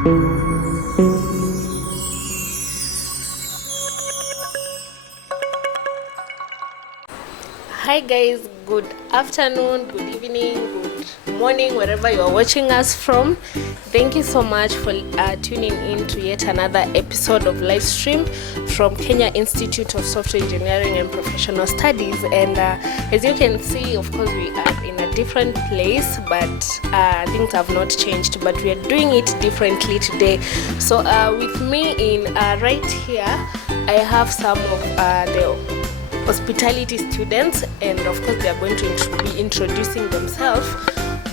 Hi guys, good afternoon, good evening, good morning, wherever you are watching us from. Thank you so much for tuning in to yet another episode of live stream from Kenya Institute of Software Engineering and Professional Studies. And as you can see, of course, we are in a different place, but things have not changed, but we are doing it differently today. So with me in right here, I have some of the hospitality students, and of course they are going to be introducing themselves.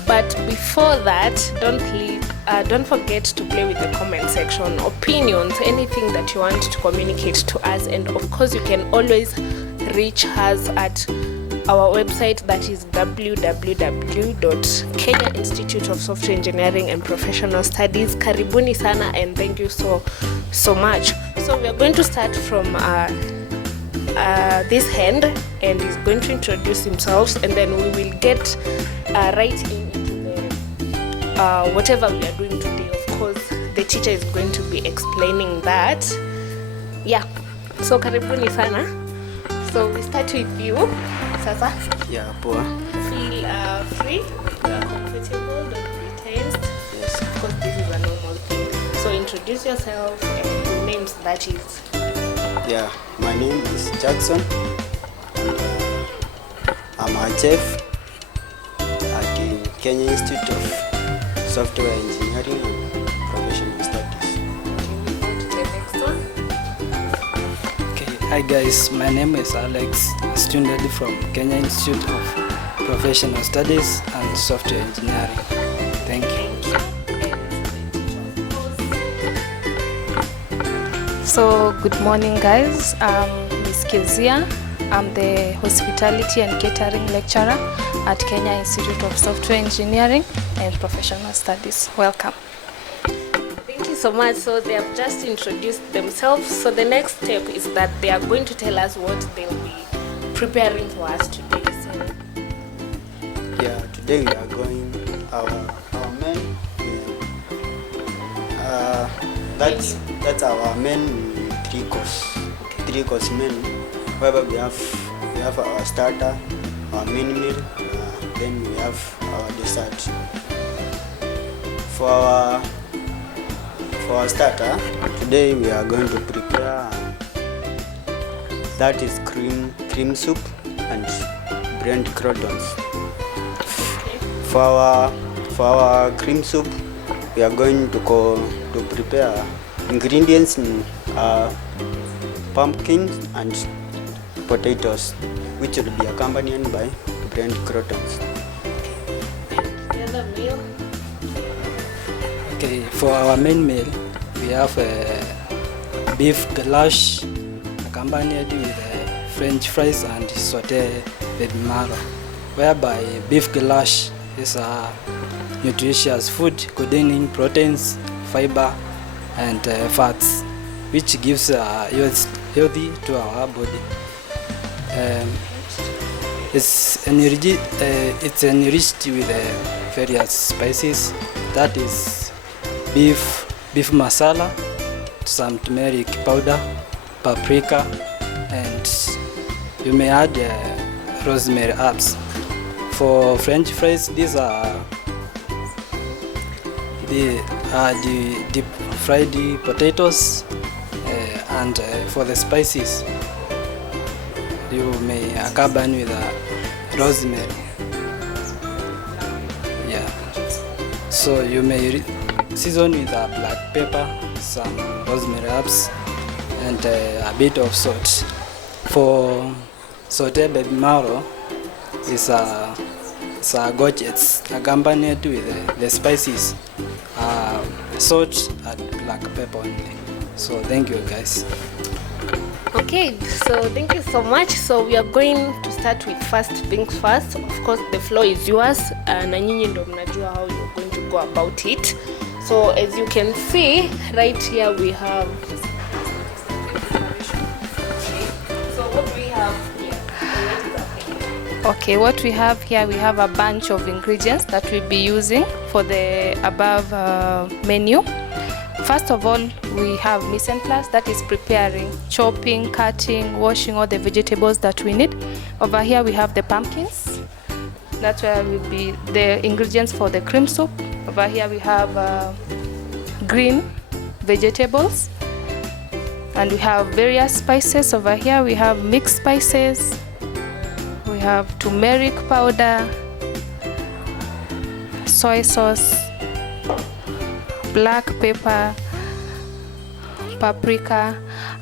But before that, don't forget to play with the comment section, opinions, anything that you want to communicate to us. And of course you can always reach us at our website, that is www.Kenya Institute of Software Engineering and Professional Studies. Karibuni sana, and thank you so much. So we are going to start from this hand, and he's going to introduce himself, and then we will get right into the whatever we are doing today. Of course the teacher is going to be explaining that. Yeah, so karibuni sana. So we start with you sasa. Yeah, poa. Feel free, comfortable, don't be tense. Yes, of course this is a normal thing. So introduce yourself and your names, that is. Yeah, my name is Jackson. I'm a chef at the Kenya Institute of Software Engineering and Professional Studies. Okay, hi guys, my name is Alex, a student from Kenya Institute of Professional Studies and Software Engineering. Thank you. So good morning guys, I'm Ms. Kezia. I'm the Hospitality and Catering Lecturer at Kenya Institute of Software Engineering and Professional Studies. Welcome. Thank you so much. So they have just introduced themselves. So the next step is that they are going to tell us what they'll be preparing for us today. So yeah, today we are going our main. That's our main three course menu, whereby we have our starter, our main meal, then we have our dessert. For our starter, today we are going to prepare, that is cream soup and brand croutons. For our cream soup, we are going to prepare ingredients in pumpkin and potatoes, which will be accompanied by brand croutons. the other meal. Okay, for our main meal, we have beef goulash accompanied with French fries and sauté baby marrow, whereby beef goulash is a nutritious food containing proteins, fiber, and fats, which gives healthy to our body. It's enriched with various spices, that is beef masala, some turmeric powder, paprika, and you may add rosemary herbs. For French fries, these are the deep fried potatoes, and for the spices you may accompany with rosemary. Yeah, so you may season with black pepper, some rosemary herbs, and a bit of salt. For sauté baby marrow, is a gorgeous accompanied with the spices, salt and black pepper only. So thank you guys. Okay, so thank you so much. So we are going to start with first things first. Of course the floor is yours, na nyinyi ndo mnajua how you're going to go about it. So as you can see right here, we have, so what do we have here? Okay, what we have here, we have a bunch of ingredients that we'll be using for the above menu. First of all, we have mise en place, that is preparing, chopping, cutting, washing all the vegetables that we need. Over here we have the pumpkins. That's where will be the ingredients for the cream soup. Over here we have green vegetables, and we have various spices. Over here we have mixed spices, we have turmeric powder, soy sauce, black pepper, paprika,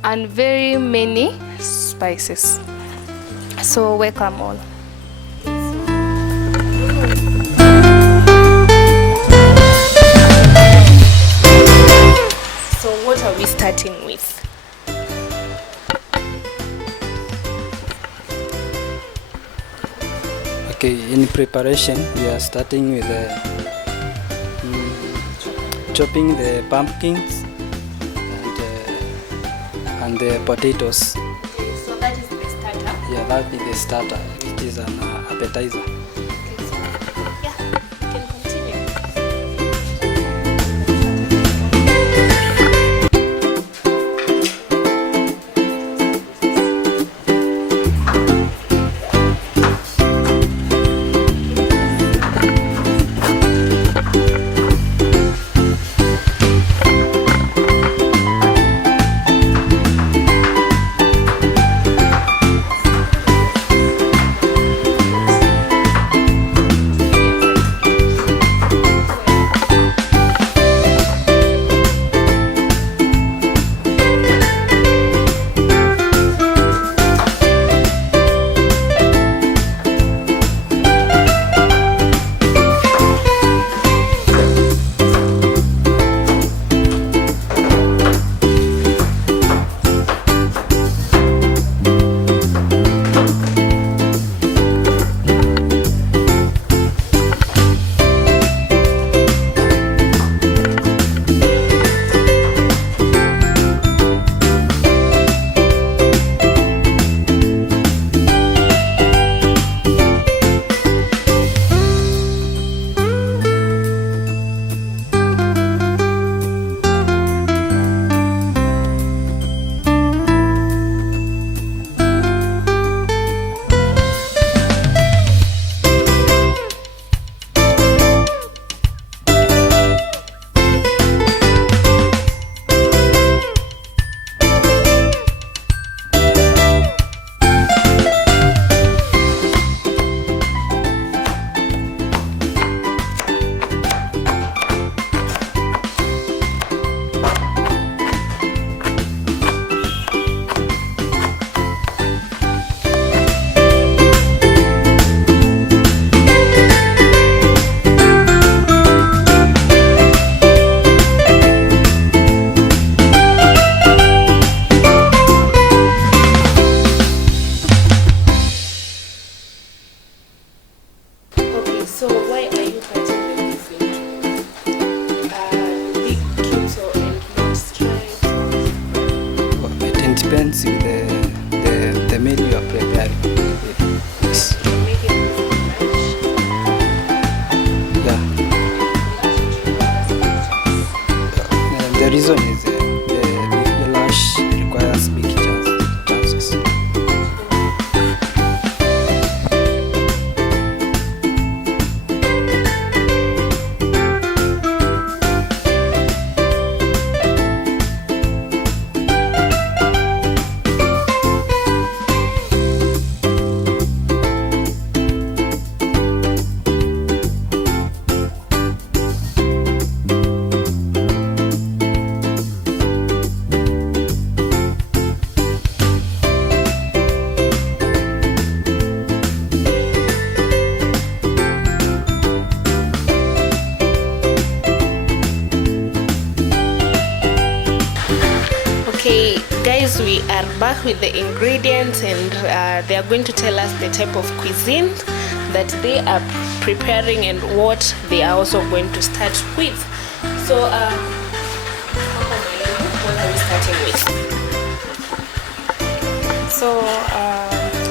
and very many spices. So welcome all. So what are we starting with? Okay, in preparation, we are starting with chopping the pumpkins and the potatoes. Okay, so that is the starter. Yeah, that is the starter, which is an appetizer. Okay, so yeah, you can continue. So why are you cutting the beef in big cubes or and not stripes? It depends with the meal you are preparing. Yes. You make it fresh. Yeah. The reason is the lash requires big chances. Okay guys, we are back with the ingredients, and they are going to tell us the type of cuisine that they are preparing and what they are also going to start with. So what are we starting with? So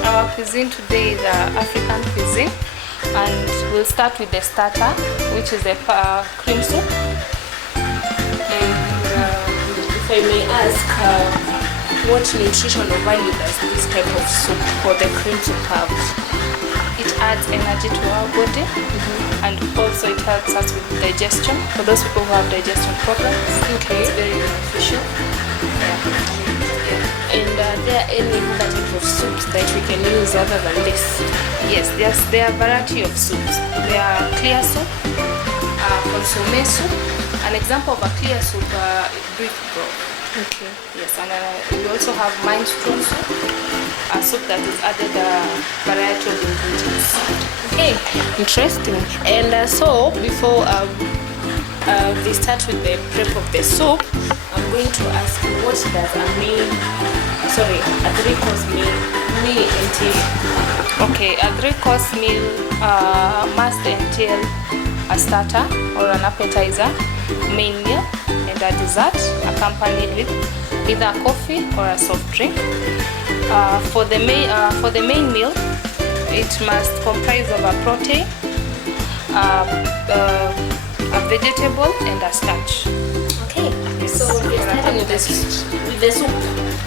our cuisine today is African cuisine, and we'll start with the starter, which is the cream soup. And if I may ask, what nutritional value does this type of soup or the cream soup have? It adds energy to our body, and also it helps us with digestion. For those people who have digestion problems, Okay. it's very beneficial. And are there any other type of soups that we can use other than this? Yes, there are a variety of soups. There are clear soup, consomme soup. An example of a clear soup is beef broth. Okay. Yes, and we also have minestrone soup, a soup that is added a variety of ingredients. Okay, interesting. And so before they start with the prep of the soup, I'm going to ask you, what does a three-course meal entail? Okay, a three-course meal must entail a starter or an appetizer, main meal, and a dessert accompanied with either a coffee or a soft drink. For the main meal, it must comprise of a protein, a vegetable, and a starch. Okay, Yes. so we're starting with the soup.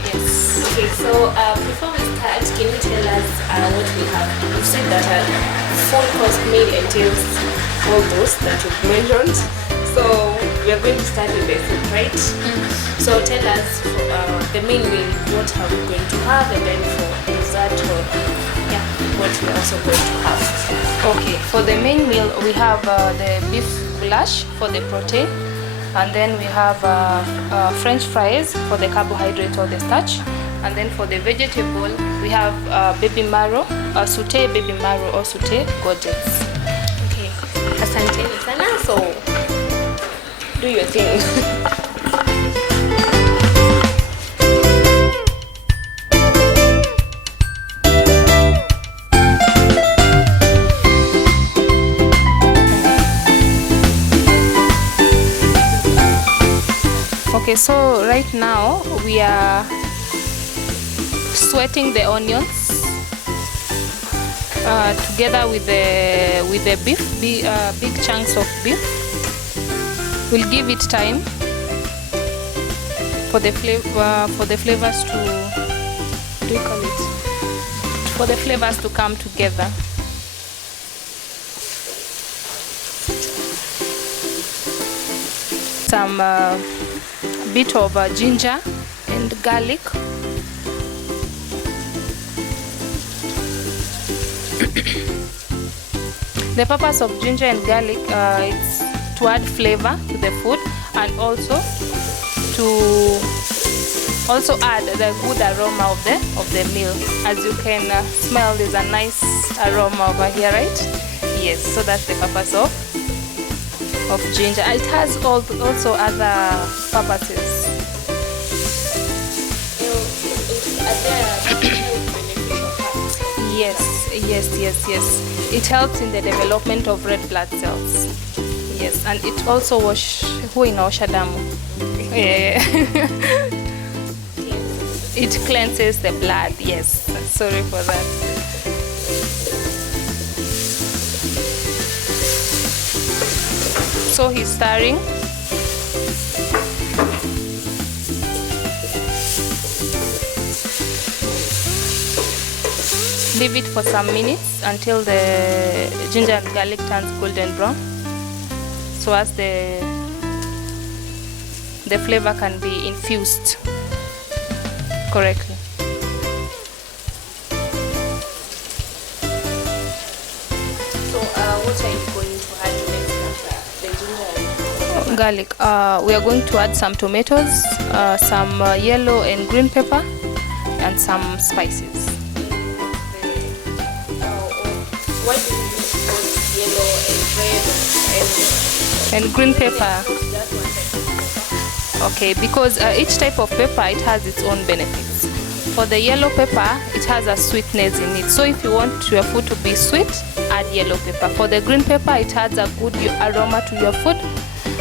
Yes. Okay, so before we start, can you tell us what we have? You said that a full-course meal entails all those that you've mentioned. So we are going to start with the soup, right? So tell us for the main meal, what are we going to have, and then for dessert, or what we're also going to have. Okay, for the main meal, we have the beef goulash for the protein, and then we have French fries for the carbohydrate or the starch, and then for the vegetable, we have baby marrow, sauté baby marrow or sauté gourgettes. Okay, asante sana. So do your thing. Okay, so right now we are sweating the onions together with the beef, big chunks of beef. We'll give it time for the flavors to, what do you call it? For the flavors to come together. Some bit of ginger and garlic. The purpose of ginger and garlic is to add flavor to the food, and also to add the good aroma of the meal. As you can smell, there's a nice aroma over here, right? Yes, so that's the purpose of ginger. It has also other purposes. Yes. It helps in the development of red blood cells. Yes, and it also huinaosha damu. Yeah. It cleanses the blood. Yes, sorry for that. So he's stirring. Leave it for some minutes until the ginger and garlic turns golden brown, so as the flavor can be infused correctly. So what are you going to add next after the ginger and garlic? We are going to add some tomatoes, some yellow and green pepper, and some spices. Why do you use both yellow and red And green pepper. that one type of pepper? Okay, because each type of pepper, it has its own benefits. For the yellow pepper, it has a sweetness in it. So if you want your food to be sweet, add yellow pepper. For the green pepper, it adds a good aroma to your food.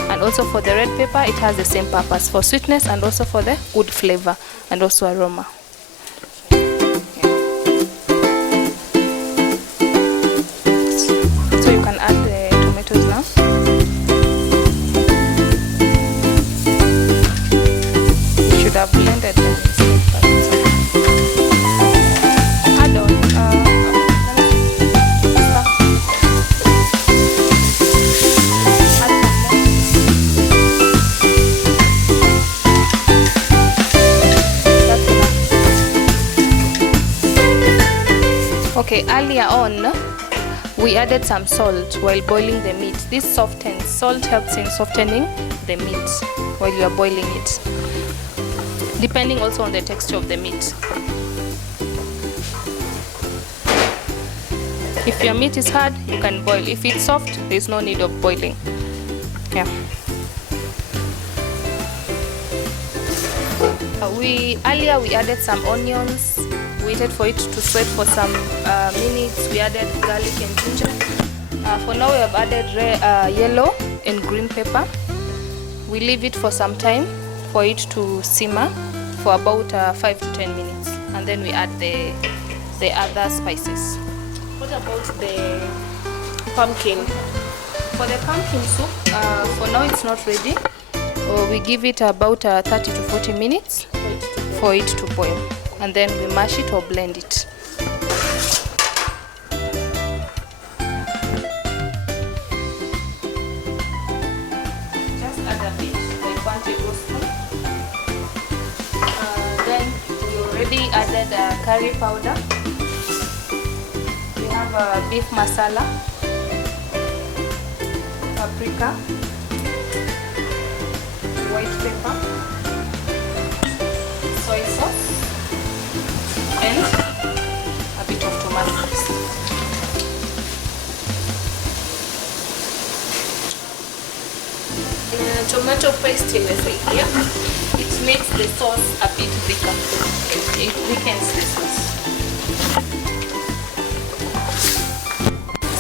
And also for the red pepper, it has the same purpose, for sweetness and also for the good flavor and also aroma. So you can add the tomatoes now. Okay, earlier on, we added some salt while boiling the meat. This softens. Salt helps in softening the meat while you are boiling it, depending also on the texture of the meat. If your meat is hard, you can boil. If it's soft, there is no need of boiling. Yeah. Earlier we added some onions, waited for it to sweat for some minutes. We added garlic and ginger. For now we have added yellow and green pepper. We leave it for some time for it to simmer for about 5 to 10 minutes, and then we add the other spices. What about the pumpkin? For the pumpkin soup, for now it's not ready. We give it about 30 to 40 minutes for it to boil, and then we mash it or blend it. Just add a bit, like 1 tablespoon. Then we already added curry powder. We have beef masala, paprika, white pepper, soy sauce, and a bit of tomato paste. Tomato paste imesaidia. It makes the sauce a bit thicker. It weakens the sauce.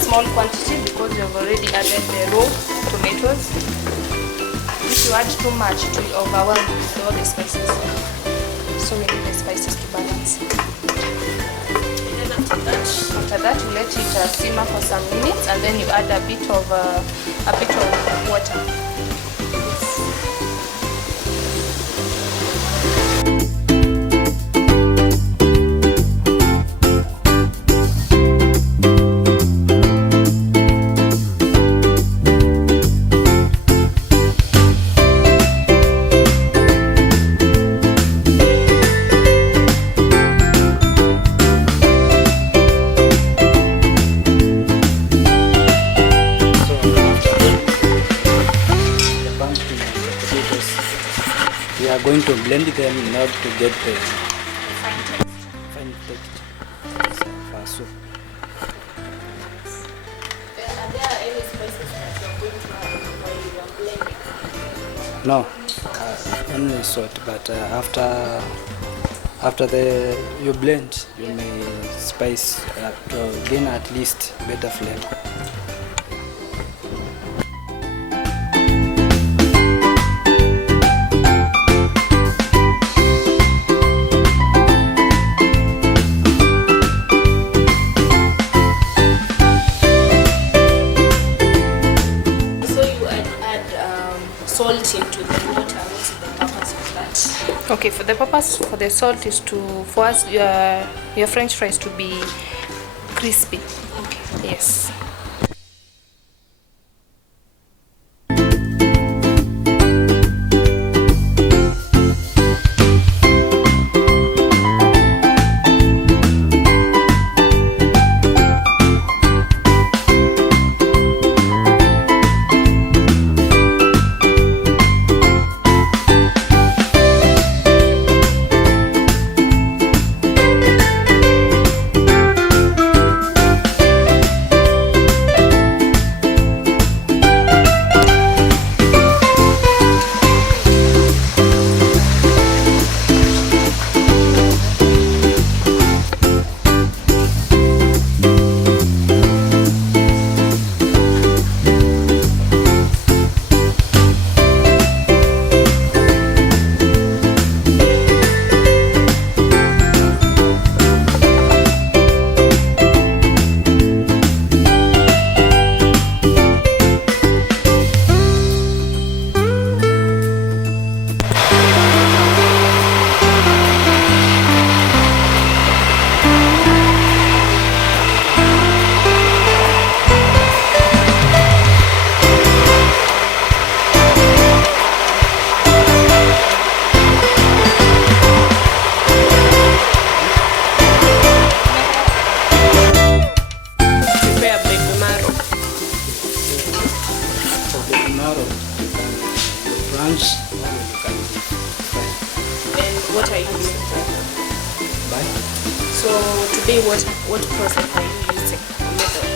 Small quantity because we have already added the raw tomatoes. If you add too much, it will overwhelm with all the spices. So we need the spices to balance. And then After that, you let it simmer for some minutes, and then you add a bit of water. We are going to blend them in order to get the fine texture of our soup. are there any spices that you're going to add while you are blending? No, only salt. But after you blend, you may spice to gain at least better flavor. Salt into the water. What's the purpose of that? Okay, for the purpose for the salt is for us your French fries to be crispy. Okay. Yes. marrow, you can blanch or you can fry. And what are you using? Bye. So today, what process are you using? Method.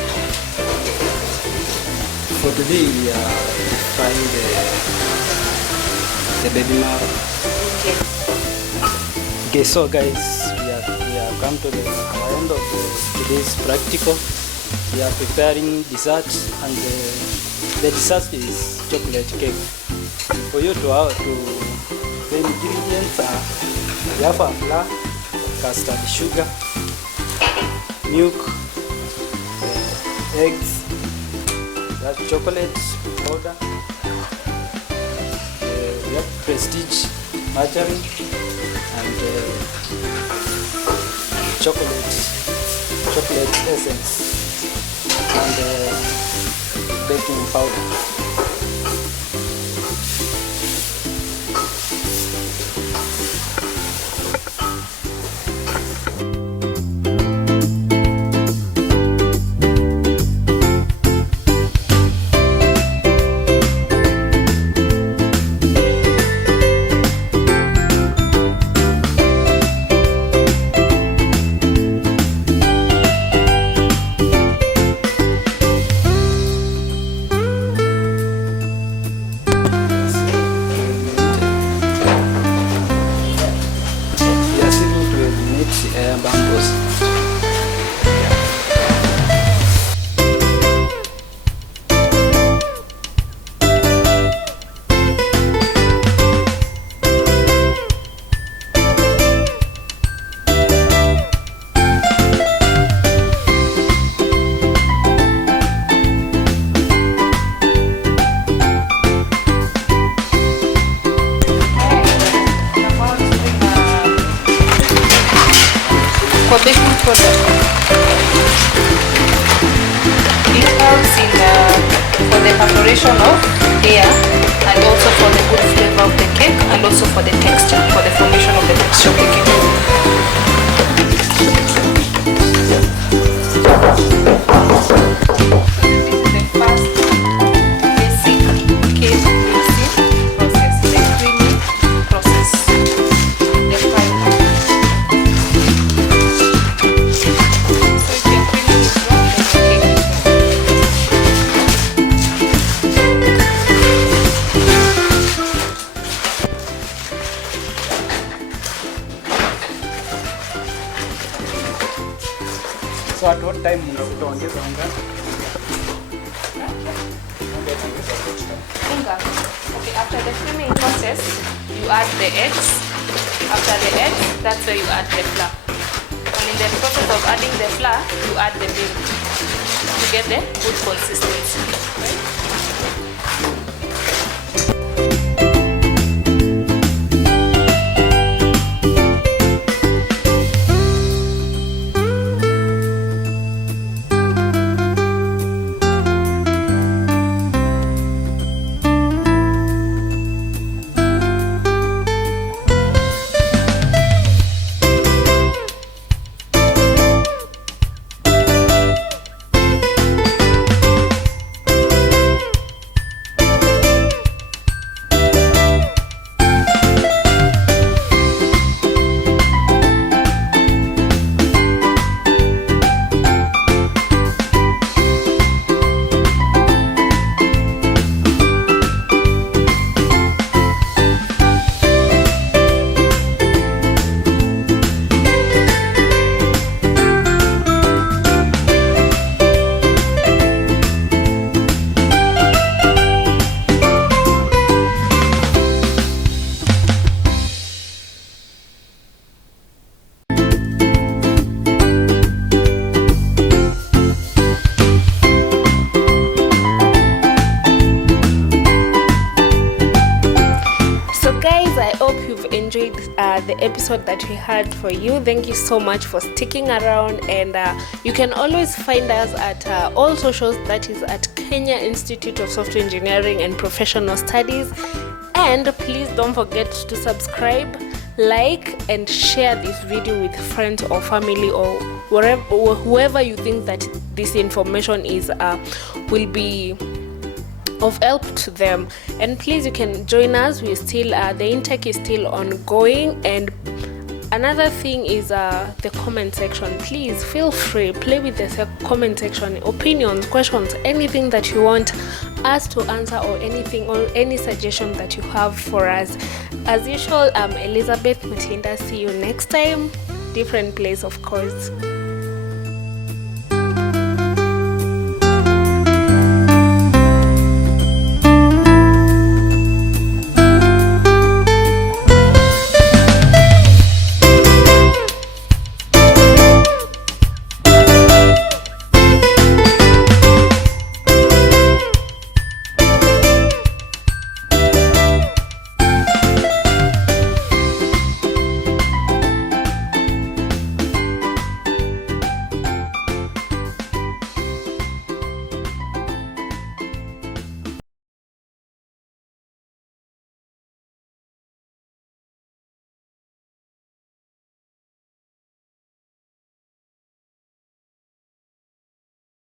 For today, we are frying the baby marrow. Okay. Okay, so guys, we have come to the end of today's practical. We are preparing dessert, and the dessert is chocolate cake. For you to the ingredients are we have a flour, custard sugar, milk, eggs, we have chocolate powder, we have prestige margarine, and chocolate essence, and baking powder. For baking product, it helps in for the preparation of air, and also for the good flavor of the cake, and also for the texture, for the formation of the texture of the cake. This is the first basic cake mixing process, the creamy process, the frying. So at what time utaongeza unga? Unga. Okay, after the creaming process, you add the eggs. After the eggs, that's where you add the flour. And in the process of adding the flour, you add the milk to get the good consistency. Right? The episode that we had for you. Thank you so much for sticking around, and you can always find us at all socials, that is at Kenya Institute of Software Engineering and Professional Studies. And please don't forget to subscribe, like, and share this video with friends or family or whoever you think that this information is will be of help to them. And please, you can join us. We still the intake is still ongoing. And another thing is the comment section. Please feel free, play with the comment section, opinions, questions, anything that you want us to answer, or anything, or any suggestion that you have for us. As usual, I'm Elizabeth Mutinda. See you next time. Different place, of course.